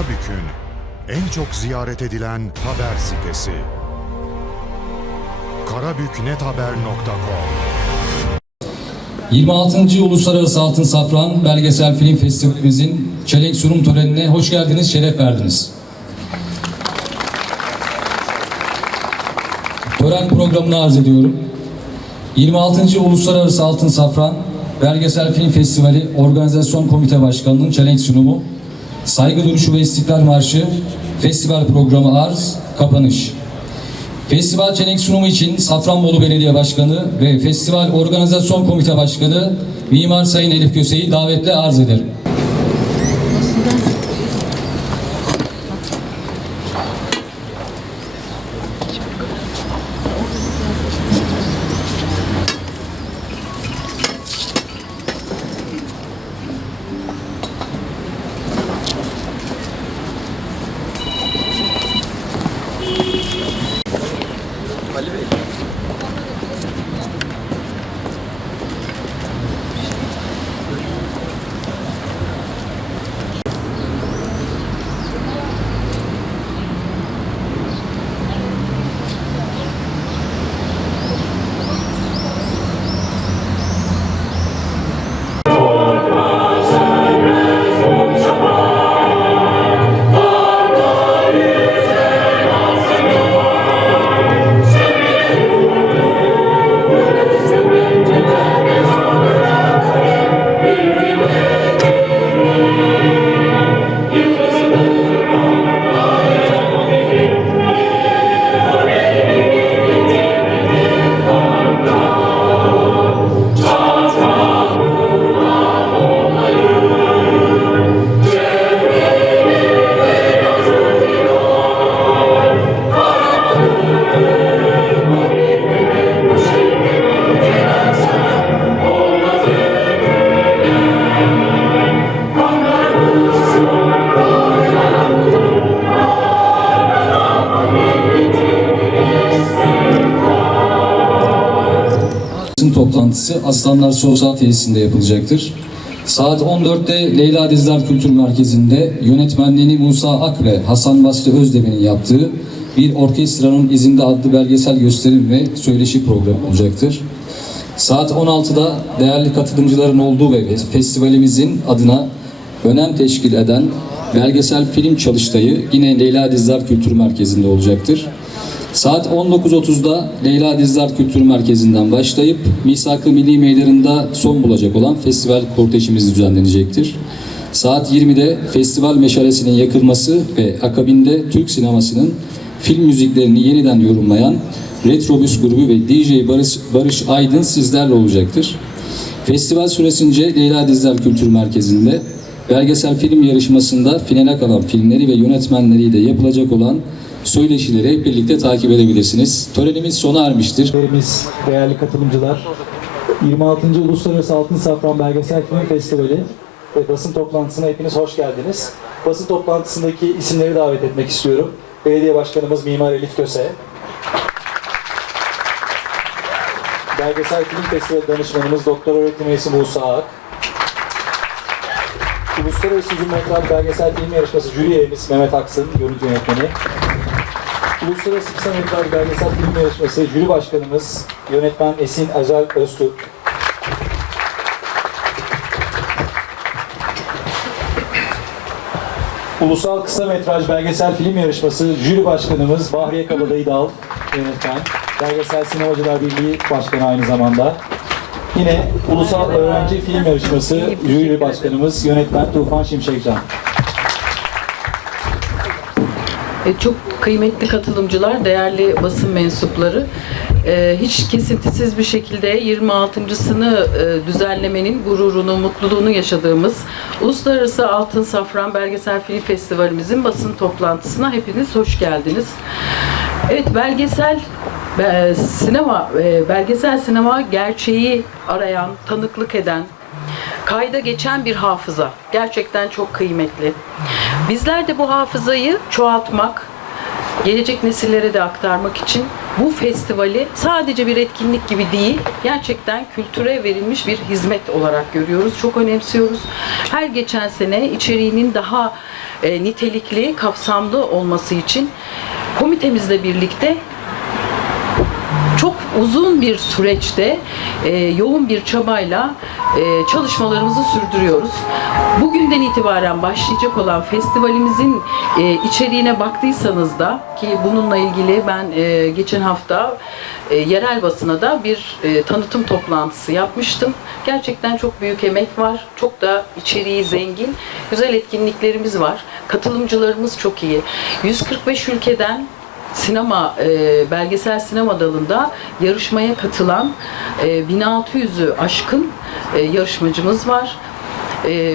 Karabük'ün en çok ziyaret edilen haber sitesi. karabüknethaber.com 26. Uluslararası Altın Safran Belgesel Film Festivalimizin çelenk sunum törenine hoş geldiniz, şeref verdiniz. Tören programını arz ediyorum. 26. Uluslararası Altın Safran Belgesel Film Festivali Organizasyon Komite Başkanı'nın çelenk sunumu, saygı duruşu ve istiklal marşı, festival programı arz, kapanış. Festival çelenk sunumu için Safranbolu Belediye Başkanı ve Festival Organizasyon Komite Başkanı Mimar Sayın Elif Köse'yi davetle arz ederim. Toplantısı Aslanlar Sosyal Tesisinde yapılacaktır. Saat 14'te Leyla Dizler Kültür Merkezi'nde yönetmenliğini Musa Ak ve Hasan Basri Özdemir'in yaptığı bir orkestranın izinde adlı belgesel gösterim ve söyleşi programı olacaktır. Saat 16'da değerli katılımcıların olduğu ve festivalimizin adına önem teşkil eden belgesel film çalıştayı yine Leyla Dizler Kültür Merkezi'nde olacaktır. Saat 19.30'da Leyla Dizler Kültür Merkezi'nden başlayıp Misak-ı Milli Meydanı'nda son bulacak olan festival kortejimiz düzenlenecektir. Saat 20'de festival meşalesinin yakılması ve akabinde Türk sinemasının film müziklerini yeniden yorumlayan Retrobüs grubu ve DJ Barış, Barış Aydın sizlerle olacaktır. Festival süresince Leyla Dizler Kültür Merkezi'nde belgesel film yarışmasında finale kalan filmleri ve yönetmenleriyle yapılacak olan söyleşileri hep birlikte takip edebilirsiniz. Törenimiz sona ermiştir. Değerimiz, değerli katılımcılar, 26. Uluslararası Altın Safran Belgesel Film Festivali ve basın toplantısına hepiniz hoş geldiniz. Basın toplantısındaki isimleri davet etmek istiyorum. Belediye Başkanımız Mimar Elif Köse, Belgesel Film Festivali danışmanımız Doktor Öğretim Üyesi Musa Ak, Uluslararası Cumhuriyetler Belgesel Film Yarışması jüri üyemiz Mehmet Aksın, görüntü yönetmeni, Uluslararası Kısa Metraj Belgesel Film Yarışması Jüri Başkanımız Yönetmen Esin Özel Öztürk. Ulusal Kısa Metraj Belgesel Film Yarışması Jüri Başkanımız Bahriye Kabadayı Yönetmen. Belgesel Sinemacılar Birliği Başkanı aynı zamanda. Yine Ulusal Öğrenci Film Yarışması Jüri Başkanımız Yönetmen Tufan Şimşekcan. E, Çok kıymetli katılımcılar, değerli basın mensupları. e, Hiç kesintisiz bir şekilde 26.sını e, düzenlemenin gururunu, mutluluğunu yaşadığımız Uluslararası Altın Safran Belgesel Film Festivalimizin basın toplantısına hepiniz hoş geldiniz. Evet, belgesel be- sinema, belgesel sinema gerçeği arayan, tanıklık eden, kayda geçen bir hafıza. Gerçekten çok kıymetli. Bizler de bu hafızayı çoğaltmak, gelecek nesillere de aktarmak için bu festivali sadece bir etkinlik gibi değil, gerçekten kültüre verilmiş bir hizmet olarak görüyoruz. Çok önemsiyoruz. Her geçen sene içeriğinin daha e, nitelikli, kapsamlı olması için komitemizle birlikte çok uzun bir süreçte e, yoğun bir çabayla e, çalışmalarımızı sürdürüyoruz. Bugünden itibaren başlayacak olan festivalimizin e, içeriğine baktıysanız da ki bununla ilgili ben e, geçen hafta e, yerel basına da bir e, tanıtım toplantısı yapmıştım. Gerçekten çok büyük emek var. Çok da içeriği zengin. Güzel etkinliklerimiz var. Katılımcılarımız çok iyi. 145 ülkeden sinema, e, belgesel sinema dalında yarışmaya katılan e, 1600'ü aşkın e, yarışmacımız var. E,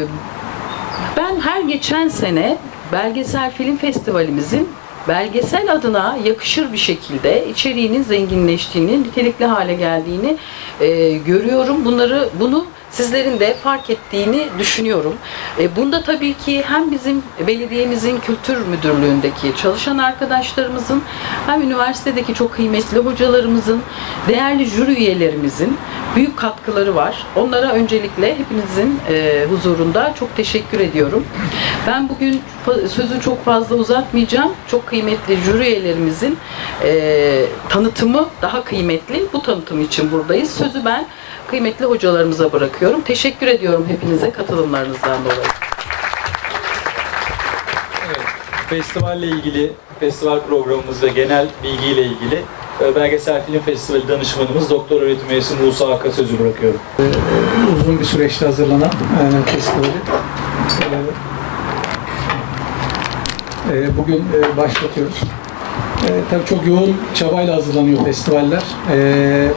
ben her geçen sene belgesel film festivalimizin belgesel adına yakışır bir şekilde içeriğinin zenginleştiğini, nitelikli hale geldiğini e, görüyorum. Bunları bunu sizlerin de fark ettiğini düşünüyorum. E, bunda tabii ki hem bizim belediyemizin kültür müdürlüğündeki çalışan arkadaşlarımızın hem üniversitedeki çok kıymetli hocalarımızın, değerli jüri üyelerimizin büyük katkıları var. Onlara öncelikle hepinizin e, huzurunda çok teşekkür ediyorum. Ben bugün sözü çok fazla uzatmayacağım. Çok kıymetli jüri üyelerimizin e, tanıtımı daha kıymetli. Bu tanıtım için buradayız. Sözü ben kıymetli hocalarımıza bırakıyorum. Teşekkür ediyorum hepinize katılımlarınızdan dolayı. Evet, festivalle ilgili, festival programımız ve genel bilgiyle ilgili Belgesel Film Festivali danışmanımız Doktor Öğretim Üyesi Musa Ak'a sözü bırakıyorum. uzun bir süreçte hazırlanan festivali. E, e, bugün e, başlatıyoruz. E, tabii çok yoğun çabayla hazırlanıyor festivaller. E,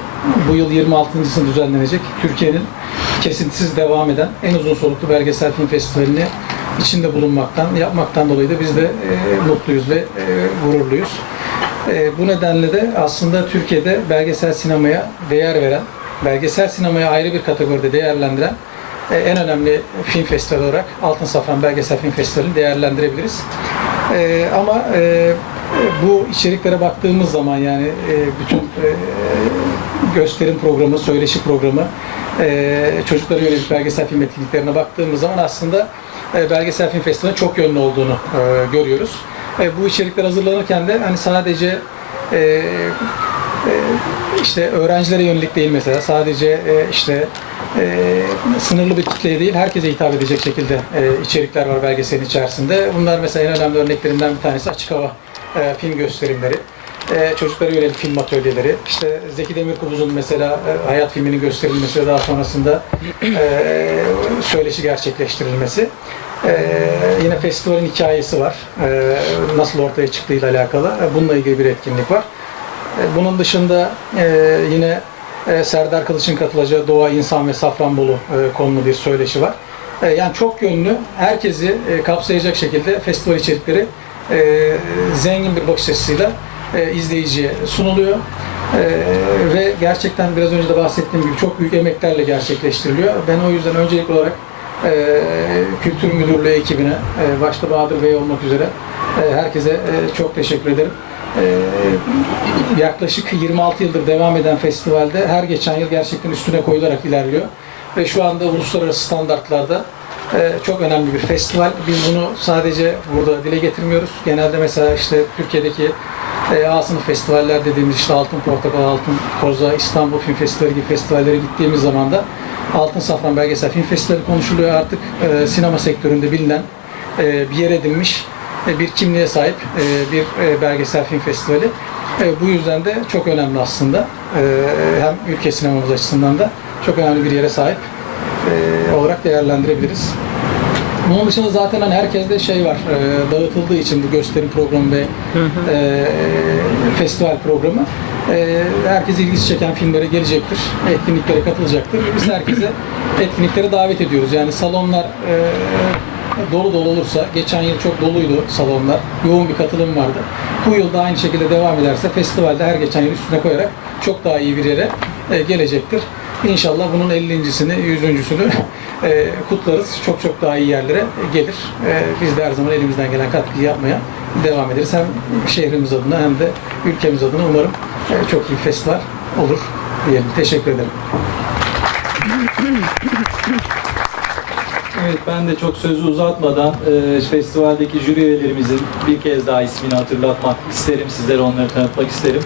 bu yıl 26.sını düzenlenecek. Türkiye'nin kesintisiz devam eden en uzun soluklu belgesel film festivalini içinde bulunmaktan, yapmaktan dolayı da biz de e, mutluyuz ve e, gururluyuz. E, bu nedenle de aslında Türkiye'de belgesel sinemaya değer veren, belgesel sinemaya ayrı bir kategoride değerlendiren e, en önemli film festivali olarak Altın Safran Belgesel Film Festivali'ni değerlendirebiliriz. E, ama e, bu içeriklere baktığımız zaman yani e, bütün e, gösterim programı, söyleşi programı, e, çocuklara yönelik belgesel film etkinliklerine baktığımız zaman aslında e, belgesel film festivalinin çok yönlü olduğunu e, görüyoruz. E, bu içerikler hazırlanırken de hani sadece e, e, işte öğrencilere yönelik değil mesela sadece e, işte e, sınırlı bir kitleye değil herkese hitap edecek şekilde e, içerikler var belgeselin içerisinde. Bunlar mesela en önemli örneklerinden bir tanesi açık hava e, film gösterimleri. E, çocuklara yönelik film atölyeleri, işte Zeki Demirkubuz'un mesela e, hayat filminin gösterilmesi ve daha sonrasında e, söyleşi gerçekleştirilmesi. Ee, yine festivalin hikayesi var. Ee, nasıl ortaya çıktığıyla alakalı. Ee, Bununla ilgili bir etkinlik var. Ee, bunun dışında e, yine e, Serdar Kılıç'ın katılacağı Doğa, İnsan ve Safranbolu e, konulu bir söyleşi var. E, yani çok yönlü, herkesi e, kapsayacak şekilde festival içerikleri e, zengin bir bakış açısıyla e, izleyiciye sunuluyor. E, ve gerçekten biraz önce de bahsettiğim gibi çok büyük emeklerle gerçekleştiriliyor. Ben o yüzden öncelikli olarak e, Kültür Müdürlüğü ekibine, e, başta Bahadır Bey olmak üzere e, herkese e, çok teşekkür ederim. E, yaklaşık 26 yıldır devam eden festivalde her geçen yıl gerçekten üstüne koyularak ilerliyor. Ve şu anda uluslararası standartlarda e, çok önemli bir festival. Biz bunu sadece burada dile getirmiyoruz. Genelde mesela işte Türkiye'deki e, A sınıf festivaller dediğimiz işte Altın Portakal, Altın Koza, İstanbul Film Festivali gibi festivallere gittiğimiz zaman da Altın Safran Belgesel Film Festivali konuşuluyor artık e, sinema sektöründe bilinen e, bir yer edinmiş e, bir kimliğe sahip e, bir e, belgesel film festivali. E, bu yüzden de çok önemli aslında. E, hem ülke sinemamız açısından da çok önemli bir yere sahip e, olarak değerlendirebiliriz. Bunun dışında zaten hani herkeste şey var, e, dağıtıldığı için bu gösterim programı ve e, festival programı e, herkes ilgisi çeken filmlere gelecektir, etkinliklere katılacaktır. Biz herkese etkinliklere davet ediyoruz. Yani salonlar e, dolu dolu olursa, geçen yıl çok doluydu salonlar, yoğun bir katılım vardı. Bu yıl da aynı şekilde devam ederse festivalde her geçen yıl üstüne koyarak çok daha iyi bir yere e, gelecektir. İnşallah bunun 50.sini, 100.sünü e, kutlarız. Çok çok daha iyi yerlere gelir. E, biz de her zaman elimizden gelen katkıyı yapmaya devam ederiz. Hem şehrimiz adına hem de ülkemiz adına umarım çok bir festival olur diyelim. Teşekkür ederim. Evet ben de çok sözü uzatmadan e, festivaldeki jüri üyelerimizin bir kez daha ismini hatırlatmak isterim. Sizlere onları tanıtmak isterim.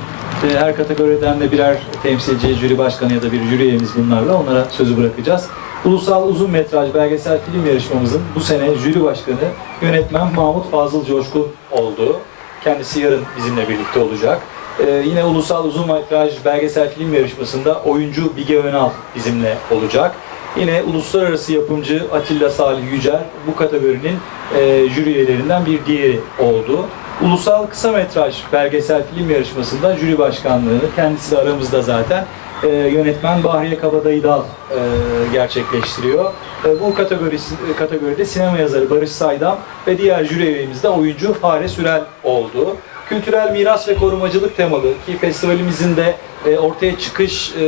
E, her kategoriden de birer temsilci, jüri başkanı ya da bir jüri üyemiz bunlarla onlara sözü bırakacağız. Ulusal uzun metraj belgesel film yarışmamızın bu sene jüri başkanı yönetmen Mahmut Fazıl Coşkun oldu. Kendisi yarın bizimle birlikte olacak. Ee, yine ulusal uzun metraj belgesel film yarışmasında oyuncu Bige Önal bizimle olacak. Yine uluslararası yapımcı Atilla Salih Yücel bu kategorinin e, jüri üyelerinden bir diğeri oldu. Ulusal kısa metraj belgesel film yarışmasında jüri başkanlığını kendisi de aramızda zaten e, yönetmen Bahriye Kabadayı Dal e, gerçekleştiriyor. E, bu kategorisi, kategoride sinema yazarı Barış Saydam ve diğer jüri üyemiz de oyuncu Fare Sürel oldu. Kültürel miras ve korumacılık temalı ki festivalimizin de e, ortaya çıkış e,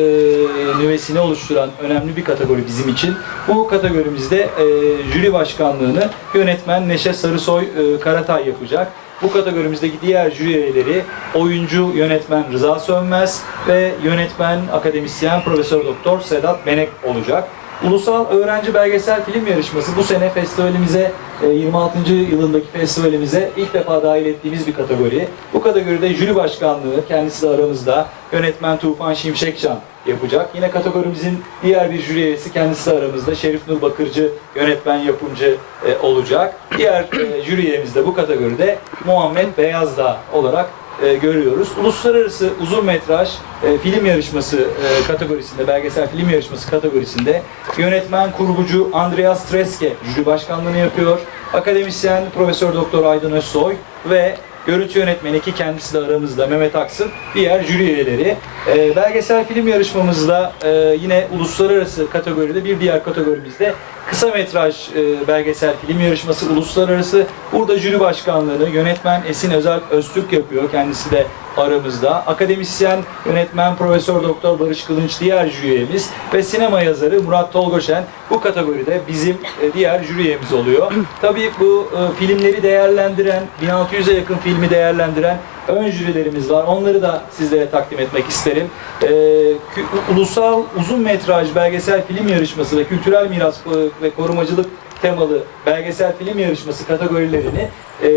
nüvesini oluşturan önemli bir kategori bizim için. Bu kategorimizde e, jüri başkanlığını yönetmen Neşe Sarısoy Karatay yapacak. Bu kategorimizdeki diğer jüri üyeleri oyuncu yönetmen Rıza Sönmez ve yönetmen akademisyen Profesör Doktor Sedat Menek olacak. Ulusal Öğrenci Belgesel Film Yarışması bu sene festivalimize 26. yılındaki festivalimize ilk defa dahil ettiğimiz bir kategori. Bu kategoride jüri başkanlığı kendisi de aramızda yönetmen Tufan Şimşekcan yapacak. Yine kategorimizin diğer bir jüri üyesi kendisi de aramızda Şerif Nur Bakırcı yönetmen yapımcı e, olacak. Diğer e, jüri üyemiz de bu kategoride Muhammed Beyazdağ olarak e, görüyoruz. Uluslararası uzun metraj e, film yarışması e, kategorisinde, belgesel film yarışması kategorisinde yönetmen, kurgucu Andreas Treske jüri başkanlığını yapıyor. Akademisyen Profesör Doktor Aydın Özsoy ve görüntü yönetmeni ki kendisi de aramızda Mehmet Aksın, diğer jüri üyeleri. E, belgesel film yarışmamızda e, yine uluslararası kategoride bir diğer kategorimizde kısa metraj e, belgesel film yarışması uluslararası. Burada jüri başkanlığını yönetmen Esin Özel Öztürk yapıyor. Kendisi de aramızda. Akademisyen, yönetmen Profesör Doktor Barış Kılınç diğer jüri üyemiz ve sinema yazarı Murat Tolgoşen bu kategoride bizim e, diğer jüri üyemiz oluyor. Tabii bu e, filmleri değerlendiren, 1600'e yakın filmi değerlendiren ön jürilerimiz var. Onları da sizlere takdim etmek isterim. Ee, kü- Ulusal Uzun Metraj Belgesel Film Yarışması ve Kültürel Miras e, ve Korumacılık temalı belgesel film yarışması kategorilerini e,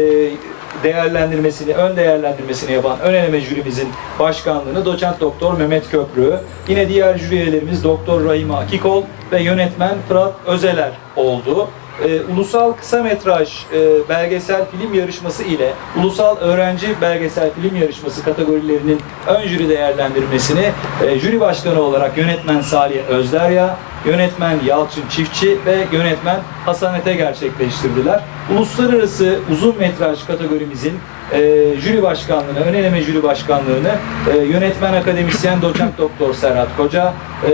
değerlendirmesini, ön değerlendirmesini yapan ön eleme jürimizin başkanlığını doçent doktor Mehmet Köprü, yine diğer jüri üyelerimiz Doktor Rahime Akikol ve yönetmen Fırat Özeler oldu. Ee, ulusal kısa metraj e, belgesel film yarışması ile ulusal öğrenci belgesel film yarışması kategorilerinin ön jüri değerlendirmesini e, jüri başkanı olarak yönetmen Salih Özderya, yönetmen Yalçın Çiftçi ve yönetmen Hasan Ete gerçekleştirdiler. Uluslararası uzun metraj kategorimizin e, jüri başkanlığını, ön eleme jüri başkanlığını e, yönetmen akademisyen doçent doktor Serhat Koca, e,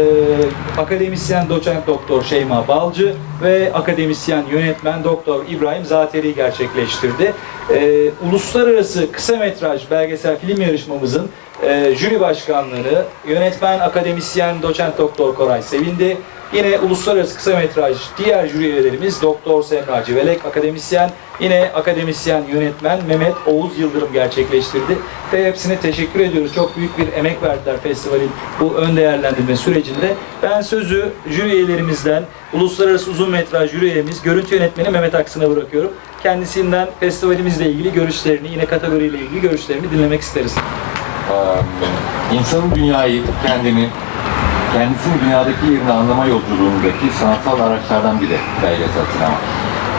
akademisyen doçent doktor Şeyma Balcı ve akademisyen yönetmen doktor İbrahim Zateri gerçekleştirdi. E, uluslararası kısa metraj belgesel film yarışmamızın e, jüri başkanlığını yönetmen akademisyen doçent doktor Koray Sevindi, Yine uluslararası kısa metraj diğer jüri üyelerimiz Doktor Semra Civelek akademisyen, yine akademisyen yönetmen Mehmet Oğuz Yıldırım gerçekleştirdi. Ve hepsine teşekkür ediyoruz. Çok büyük bir emek verdiler festivalin bu ön değerlendirme sürecinde. Ben sözü jüri üyelerimizden, uluslararası uzun metraj jüri üyemiz, görüntü yönetmeni Mehmet Aksın'a bırakıyorum. Kendisinden festivalimizle ilgili görüşlerini, yine kategoriyle ilgili görüşlerini dinlemek isteriz. Eee, insanın dünyayı, kendini, kendisinin dünyadaki yerini anlama yolculuğundaki sanatsal araçlardan biri belgesel sinema.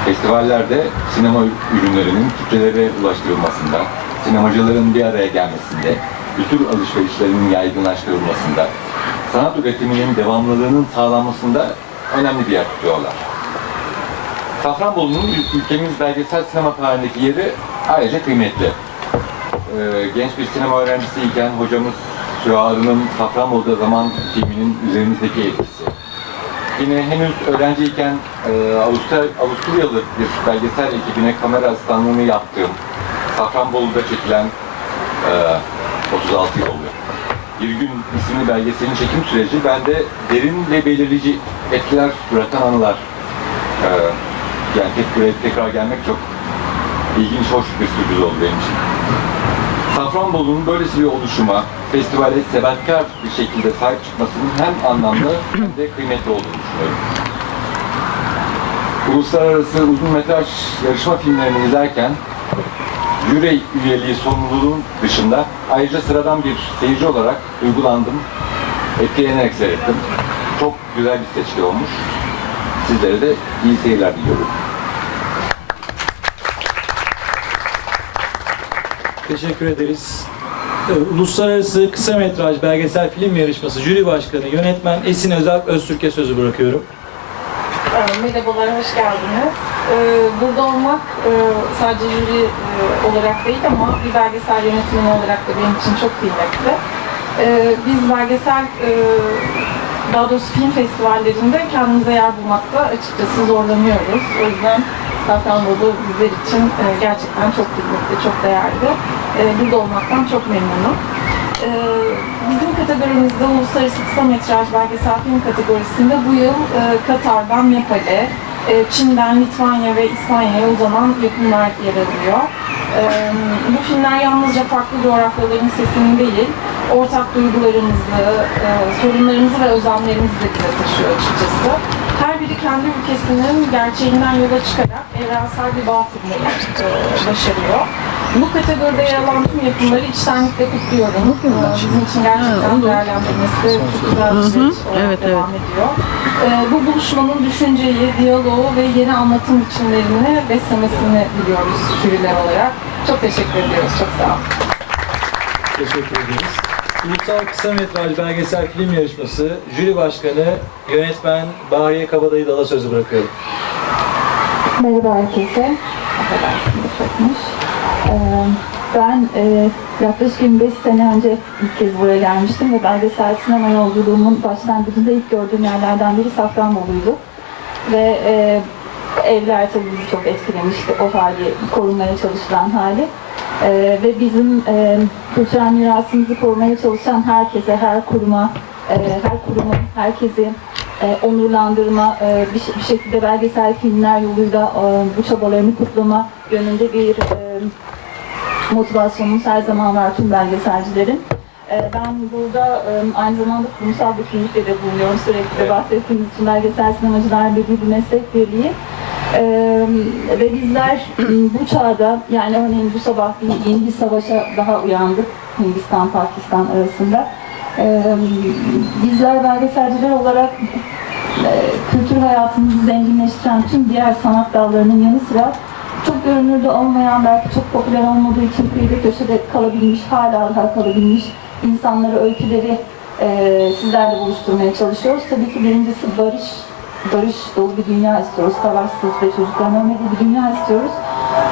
Festivallerde sinema ürünlerinin kitlelere ulaştırılmasında, sinemacıların bir araya gelmesinde, kültür alışverişlerinin yaygınlaştırılmasında, sanat üretiminin devamlılığının sağlanmasında önemli bir yer tutuyorlar. Safranbolu'nun ül- ülkemiz belgesel sinema tarihindeki yeri ayrıca kıymetli. Ee, genç bir sinema öğrencisiyken hocamız Süharı'nın Safranbolu'da zaman filminin üzerimizdeki etkisi. Yine henüz öğrenciyken e, Avustra- Avusturyalı bir belgesel ekibine kamera asistanlığını yaptığım Safranbolu'da çekilen e, 36 yıl oluyor. Bir gün isimli belgeselin çekim süreci bende derin ve belirleyici etkiler bırakan anılar. Ee, yani tek tekrar gelmek çok ilginç, hoş bir sürpriz oldu benim için. Safranbolu'nun böylesi bir oluşuma, festivale sebatkar bir şekilde sahip çıkmasının hem anlamlı hem de kıymetli olduğunu düşünüyorum. uluslararası uzun metraj yarışma filmlerini izlerken jüri üyeliği sorumluluğun dışında ayrıca sıradan bir seyirci olarak duygulandım, etkilenerek seyrettim. Çok güzel bir seçki olmuş. Sizlere de iyi seyirler diliyorum. Teşekkür ederiz. Ee, Uluslararası Kısa Metraj Belgesel Film Yarışması Jüri Başkanı Yönetmen Esin Özel Öztürk'e sözü bırakıyorum. Ee, Merhabalar, hoş geldiniz. Ee, Burada olmak e, sadece jüri e, olarak değil ama bir belgesel yönetmeni olarak da benim için çok kıymetli. Biz belgesel, e, daha doğrusu film festivallerinde kendimize yer bulmakta açıkçası zorlanıyoruz. O yüzden Safranbolu bizler için e, gerçekten çok kıymetli, çok değerli. Ee, Burada olmaktan çok memnunum. Ee, Bizim kategorimizde uluslararası kısa metraj belgesel film kategorisinde bu yıl e, Katar'dan Nepal'e, e, Çin'den Litvanya ve İspanya'ya uzanan yapımlar yer alıyor. E, Bu filmler yalnızca farklı coğrafyaların sesini değil, ortak duygularımızı, e, sorunlarımızı ve özlemlerimizi de bize taşıyor açıkçası. Kendi ülkesinin gerçeğinden yola çıkarak evrensel bir bağ kurmayı e, başarıyor. Bu kategoride yer alan tüm yapımları içtenlikle kutluyorum. Bizim için gerçekten değerlendirmesi çok güzel bir süreç Evet, devam ediyor. Ee, Bu buluşmanın düşünceyi, diyaloğu ve yeni anlatım biçimlerini beslemesini diliyoruz jüriler olarak. Çok teşekkür ediyoruz. Çok sağ olun. Teşekkür ederiz. Ulusal Kısa Metraj Belgesel Film Yarışması Jüri Başkanı Yönetmen Bahriye Kabadayı Dal'a sözü bırakıyorum. Merhaba herkese. Ee, ben e, yaklaşık 25 sene önce ilk kez buraya gelmiştim ve belgesel sinema yolculuğumun başlangıcında ilk gördüğüm yerlerden biri Safranbolu'ydu. Ve e, evler tabii bizi çok etkilemişti, o hali, korunmaya çalışılan hali. Ee, ve bizim e, kültürel mirasımızı korumaya çalışan herkese, her kuruma, e, her kurumu, herkesi e, onurlandırma, e, bir, bir şekilde belgesel filmler yoluyla e, bu çabalarını kutlama yönünde bir e, motivasyonumuz her zaman var tüm belgeselcilerin. E, ben burada e, aynı zamanda kurumsal klinikte de bulunuyorum. Sürekli de bahsettiğimiz için Belgesel Sinemacılar Birliği bir meslek birliği. Ee, ve bizler bu çağda yani örneğin bu sabah bir, yeni bir savaşa daha uyandık Hindistan Pakistan arasında. Ee, bizler belgeselciler olarak e, kültür hayatımızı zenginleştiren tüm diğer sanat dallarının yanı sıra çok görünürde olmayan belki çok popüler olmadığı için kıyıda köşede kalabilmiş, hala daha kalabilmiş insanları, öyküleri e, sizlerle buluşturmaya çalışıyoruz. Tabii ki birincisi barış, barış dolu bir dünya istiyoruz. Savaşsız ve çocukların ölmediği bir dünya istiyoruz.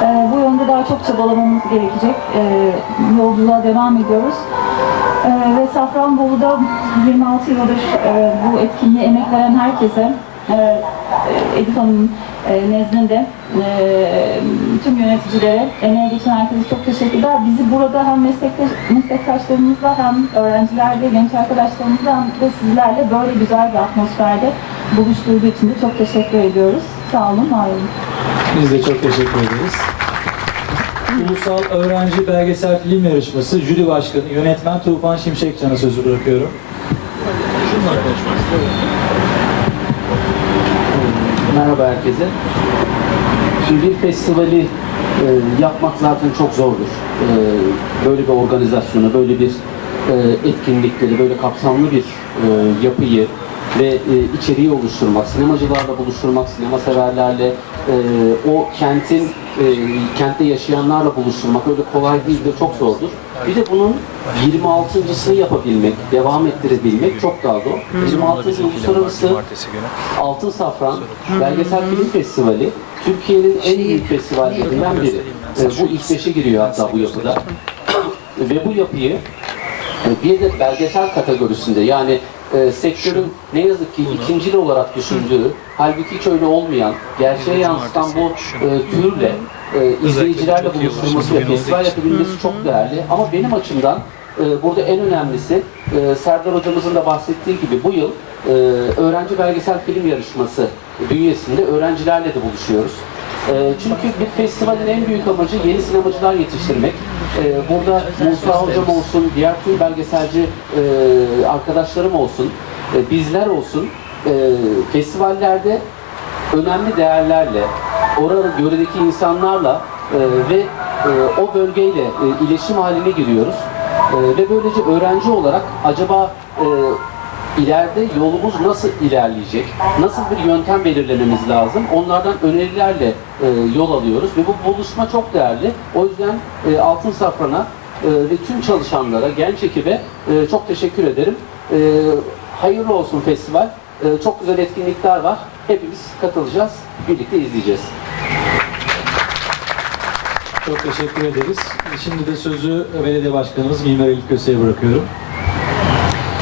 E, bu yönde daha çok çabalamamız gerekecek. E, yolculuğa devam ediyoruz. E, ve Safranbolu'da 26 yıldır e, bu etkinliğe emek veren herkese, e, e, Edip Hanım'ın e, nezdinde e, tüm yöneticilere, emeğe geçen herkese çok teşekkürler. Bizi burada hem meslektaş, meslektaşlarımızla hem öğrencilerle, genç arkadaşlarımızla hem de sizlerle böyle güzel bir atmosferde buluşturduğu için de çok teşekkür ediyoruz. Sağ olun, var olun. Biz de çok teşekkür ederiz. Ulusal Öğrenci Belgesel Film Yarışması Jüri Başkanı Yönetmen Tufan Şimşekcan'a sözü bırakıyorum. Merhaba herkese. Şimdi bir festivali e, yapmak zaten çok zordur. E, böyle bir organizasyonu, böyle bir e, etkinlikleri, böyle kapsamlı bir e, yapıyı ve e, içeriği oluşturmak, sinemacılarla buluşturmak, sinema severlerle, e, o kentin, e, kentte yaşayanlarla buluşturmak öyle kolay değildir, çok zordur. Bir de bunun 26.sını yapabilmek, devam ettirebilmek çok daha zor. 26. Uluslararası Altın Safran Belgesel Film Festivali Türkiye'nin en büyük festivallerinden biri. E, bu ilk beşe giriyor hatta bu yapıda. Ve bu yapıyı bir de belgesel kategorisinde yani e, sektörün ne yazık ki ikincil olarak düşündüğü, halbuki hiç öyle olmayan, gerçeğe yansıtan bu e, türle e, izleyicilerle buluşturması ve festival yapabilmesi çok değerli. Ama benim açımdan e, burada en önemlisi e, Serdar hocamızın da bahsettiği gibi bu yıl e, öğrenci belgesel film yarışması bünyesinde öğrencilerle de buluşuyoruz. E, çünkü bir festivalin en büyük amacı yeni sinemacılar yetiştirmek. E, burada Musa hocam olsun, diğer tüm belgeselci e, arkadaşlarım olsun, e, bizler olsun. E, festivallerde önemli değerlerle, oranın yöredeki insanlarla e, ve e, o bölgeyle e, iletişim haline giriyoruz. E, ve böylece öğrenci olarak acaba e, ileride yolumuz nasıl ilerleyecek, nasıl bir yöntem belirlememiz lazım, onlardan önerilerle e, yol alıyoruz ve bu buluşma çok değerli. O yüzden e, Altın Safran'a e, ve tüm çalışanlara, genç ekibe e, çok teşekkür ederim. E, hayırlı olsun festival. E, çok güzel etkinlikler var. Hepimiz katılacağız, birlikte izleyeceğiz. Çok teşekkür ederiz. Şimdi de sözü belediye başkanımız Mimar Elif Köse'ye bırakıyorum.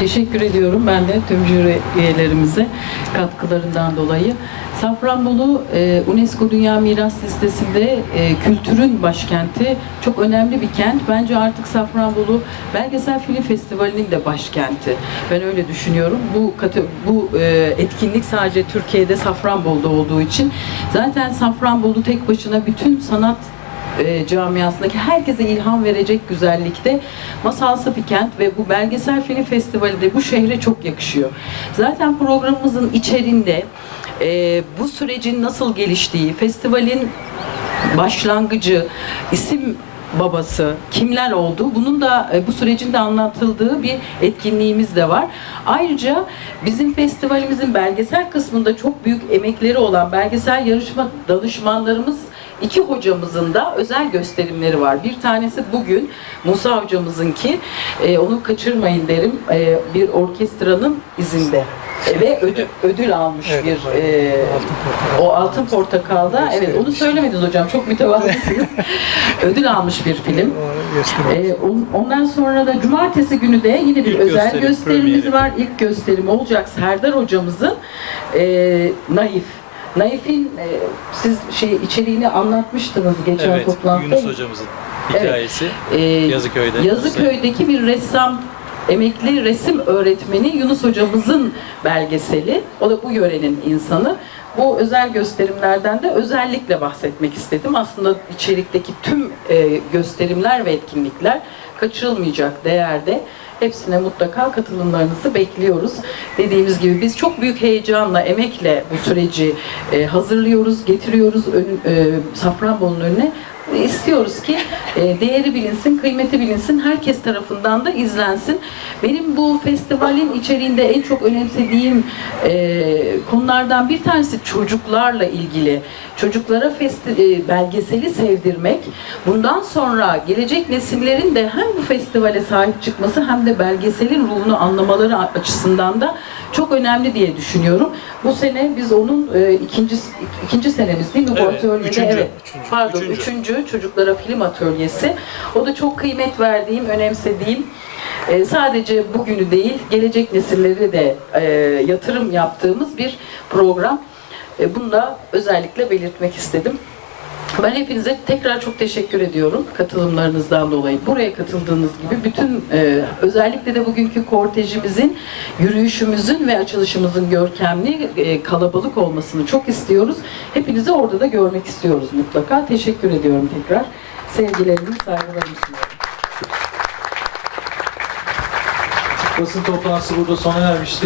Teşekkür ediyorum ben de tüm jüri üyelerimize katkılarından dolayı. Safranbolu e, UNESCO Dünya Miras Listesi'nde e, kültürün başkenti çok önemli bir kent. Bence artık Safranbolu Belgesel Film Festivali'nin de başkenti. Ben öyle düşünüyorum. Bu bu e, etkinlik sadece Türkiye'de Safranbolu'da olduğu için zaten Safranbolu tek başına bütün sanat e, camiasındaki herkese ilham verecek güzellikte masalsı bir kent ve bu belgesel film festivali de bu şehre çok yakışıyor. Zaten programımızın içerinde e, bu sürecin nasıl geliştiği, festivalin başlangıcı, isim babası, kimler oldu bunun da e, bu sürecin de anlatıldığı bir etkinliğimiz de var. Ayrıca bizim festivalimizin belgesel kısmında çok büyük emekleri olan belgesel yarışma danışmanlarımız iki hocamızın da özel gösterimleri var. Bir tanesi bugün Musa hocamızınki. E, onu kaçırmayın derim. E, bir orkestranın izinde. E, ve ödül, ödül almış bir e, o Altın Portakal'da evet onu söylemediniz hocam çok mütevazısınız. ödül almış bir film. E, on- ondan sonra da cumartesi günü de yine bir özel gösterimiz var. İlk gösterim olacak Serdar hocamızın e, Naif. Naif'in e, siz şey içeriğini anlatmıştınız geçen Evet, toplantıda. Yunus hocamızın Evet. hikayesi. Ee, Yazıköy'de. Yazıköy'deki bir ressam, emekli resim öğretmeni Yunus hocamızın belgeseli. O da bu yörenin insanı. Bu özel gösterimlerden de özellikle bahsetmek istedim. Aslında içerikteki tüm e, gösterimler ve etkinlikler kaçırılmayacak değerde. Hepsine mutlaka katılımlarınızı bekliyoruz. Dediğimiz gibi biz çok büyük heyecanla, emekle bu süreci e, hazırlıyoruz, getiriyoruz ön, e, Safranbolu'nun önüne. İstiyoruz ki e, değeri bilinsin, kıymeti bilinsin, herkes tarafından da izlensin. Benim bu festivalin içeriğinde en çok önemsediğim e, konulardan bir tanesi çocuklarla ilgili. Çocuklara festi- e, belgeseli sevdirmek, bundan sonra gelecek nesillerin de hem bu festivale sahip çıkması hem de belgeselin ruhunu anlamaları açısından da çok önemli diye düşünüyorum. Bu sene biz onun e, ikinci ikinci senemiz değil mi bu Evet, atölyede? üçüncü, evet. üçüncü, Pardon, üçüncü. üçüncü çocuklara film atölyesi. O da çok kıymet verdiğim, önemsediğim e, sadece bugünü değil, gelecek nesilleri de e, yatırım yaptığımız bir program. E, bunu da özellikle belirtmek istedim. Ben hepinize tekrar çok teşekkür ediyorum katılımlarınızdan dolayı. Buraya katıldığınız gibi bütün e, özellikle de bugünkü kortejimizin, yürüyüşümüzün ve açılışımızın görkemli, e, kalabalık olmasını çok istiyoruz. Hepinizi orada da görmek istiyoruz mutlaka. Teşekkür ediyorum tekrar. Sevgilerimi, saygılarımı sunuyorum. Basın toplantısı burada sona ermişti.